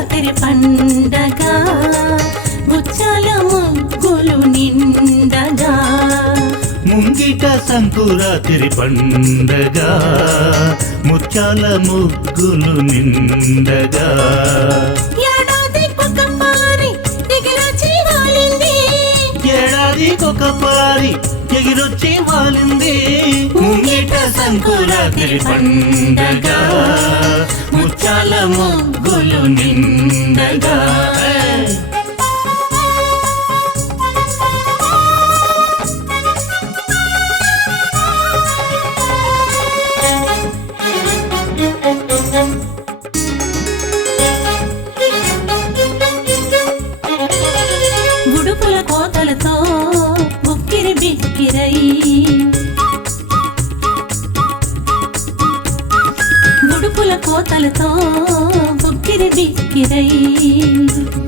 సంకురాత్రి పండగ ముత్యాల ముగ్గులు నిండగా ముంగిట సంకురాత్రి పండగ ముత్యాల ముగ్గులు నిండగా ఏడాదికొక పారి ఎగిరొచ్చి వాలింది ముంగిట సంకురాత్రి పండగ ముత్యాల ముగ్గులు నిండగా గుడుపుల కోతలతో ఉక్కిరి బిక్కిరై గుడుపుల కోతలతో ఉక్కిరి బిక్కిరై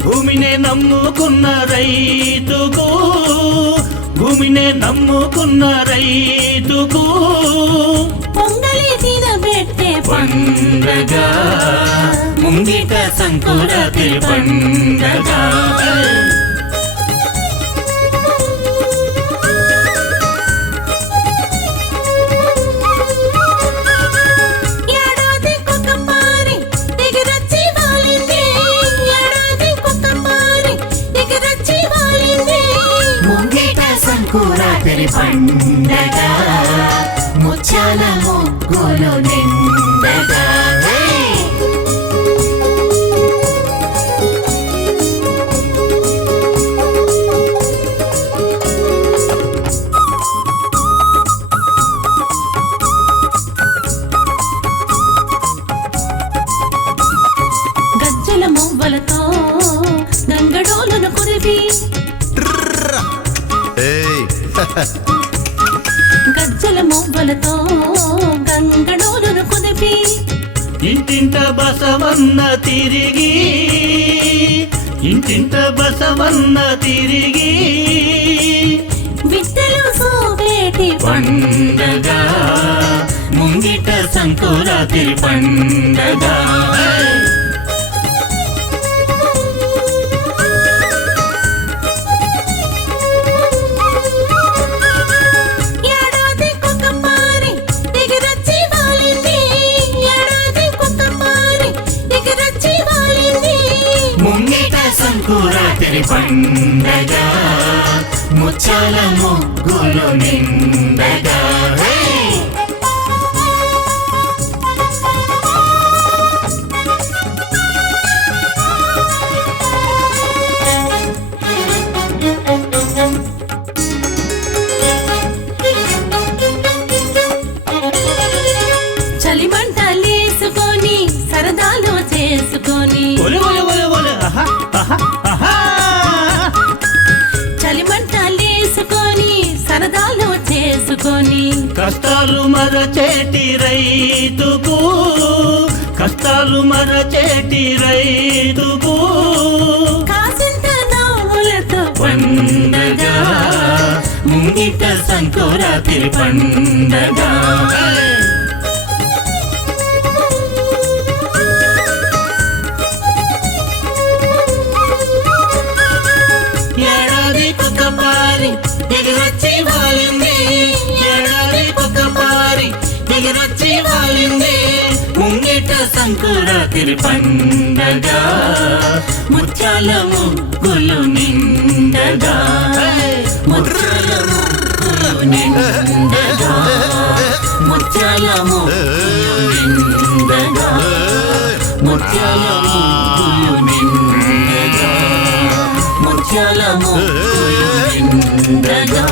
భూమినే నమ్ముకున్న రైతుకు భూమినే నమ్ముకున్న రైతుకు పొంగలి తినబెట్టే పండగ ముంగిట సంకురాత్రి పండగ సంకురాత్రి పండగ ముత్యాల ముగ్గులు నిండగా గజ్జల మువ్వలతో గంగడోలను కురిపి గజ్జల మువ్వలతో గంగడోలను కుదిపి ఇంటింట బసవన్న తిరిగి ఇంటింట బసవన్న తిరిగి విత్తలు సోపేటి పండగ ముంగిట సంకురాత్రి పండగ సంకురాత్రి పండగ ముత్యాల ముగ్గులు నిండగా చలిమంటలేసుకొని సరదాలు చేసుకొని చలిమంటలేసుకొని సరదాలు చేసుకొని కష్టాలు మరచేటి రైతుకు కష్టాలు మరచేటి రైతుకు కాసింత నవ్వులతో పండగ ముంగిట సంకురాత్రి పండగ ఏడాదికొక పారి ఎగిరొచ్చి వాలింది ఏడాదికొక పారి ఎగిరొచ్చి వాలింది ముంగిట సంకురాత్రి పండగ ముత్యాల ముగ్గులు నిండగా ముత్యాల ముగ్గులు నిండగా ముత్యాల ముగ్గులు నిండగా ముత్యాల ముగ్గులు నిండగా ముత్యాల ముగ్గులు నిండగా